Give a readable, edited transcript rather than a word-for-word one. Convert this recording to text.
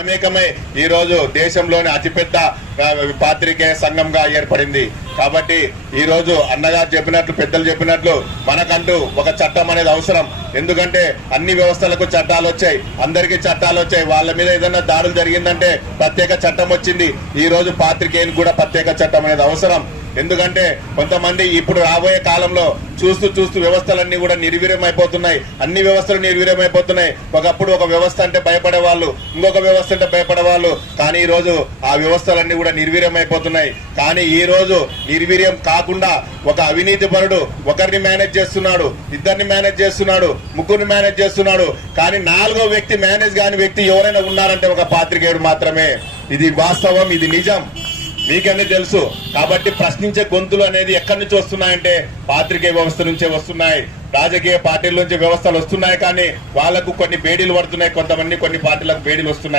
అనేకమై ఈ రోజు దేశంలోని అతిపెద్ద పాత్రికేయ సంఘంగా ఏర్పడింది. కాబట్టి ఈ రోజు అన్నగారు చెప్పినట్లు, పెద్దలు చెప్పినట్లు మనకంటూ ఒక చట్టం అనేది అవసరం. ఎందుకంటే అన్ని వ్యవస్థలకు చట్టాలు వచ్చాయి, అందరికీ చట్టాలు వచ్చాయి. వాళ్ళ మీద ఏదైనా దాడులు జరిగిందంటే ప్రత్యేక చట్టం వచ్చింది. ఈ రోజు పాత్రికేయునికి కూడా ప్రత్యేక చట్టం అనేది అవసరం. ఎందుకంటే కొంతమంది ఇప్పుడు రాబోయే కాలంలో చూస్తూ చూస్తూ వ్యవస్థలన్నీ కూడా నిర్వీర్యం అయిపోతున్నాయి. అన్ని వ్యవస్థలు నిర్వీర్యం అయిపోతున్నాయి. ఒకప్పుడు ఒక వ్యవస్థ అంటే భయపడే వాళ్ళు, ఇంకొక వ్యవస్థ అంటే భయపడే వాళ్ళు. కానీ ఈ రోజు ఆ వ్యవస్థలన్నీ కూడా నిర్వీర్యం అయిపోతున్నాయి. కానీ ఈ రోజు నిర్వీర్యం కాకుండా ఒక అవినీతి పరుడు ఒకరిని మేనేజ్ చేస్తున్నాడు, ఇద్దరిని మేనేజ్ చేస్తున్నాడు, ముగ్గురిని మేనేజ్ చేస్తున్నాడు. కానీ నాలుగో వ్యక్తి మేనేజ్ కాని వ్యక్తి ఎవరైనా ఉన్నారంటే ఒక పాత్రికేయుడు మాత్రమే. ఇది వాస్తవం, ఇది నిజం, మీకన్నీ తెలుసు. కాబట్టి ప్రశ్నించే గొంతులు అనేది ఎక్కడి నుంచి వస్తున్నాయంటే పాత్రికేయ వ్యవస్థ నుంచే వస్తున్నాయి. రాజకీయ పార్టీల నుంచి వ్యవస్థలు వస్తున్నాయి, కానీ వాళ్లకు కొన్ని బేడీలు పడుతున్నాయి. కొంతమంది కొన్ని పార్టీలకు బేడీలు వస్తున్నాయి.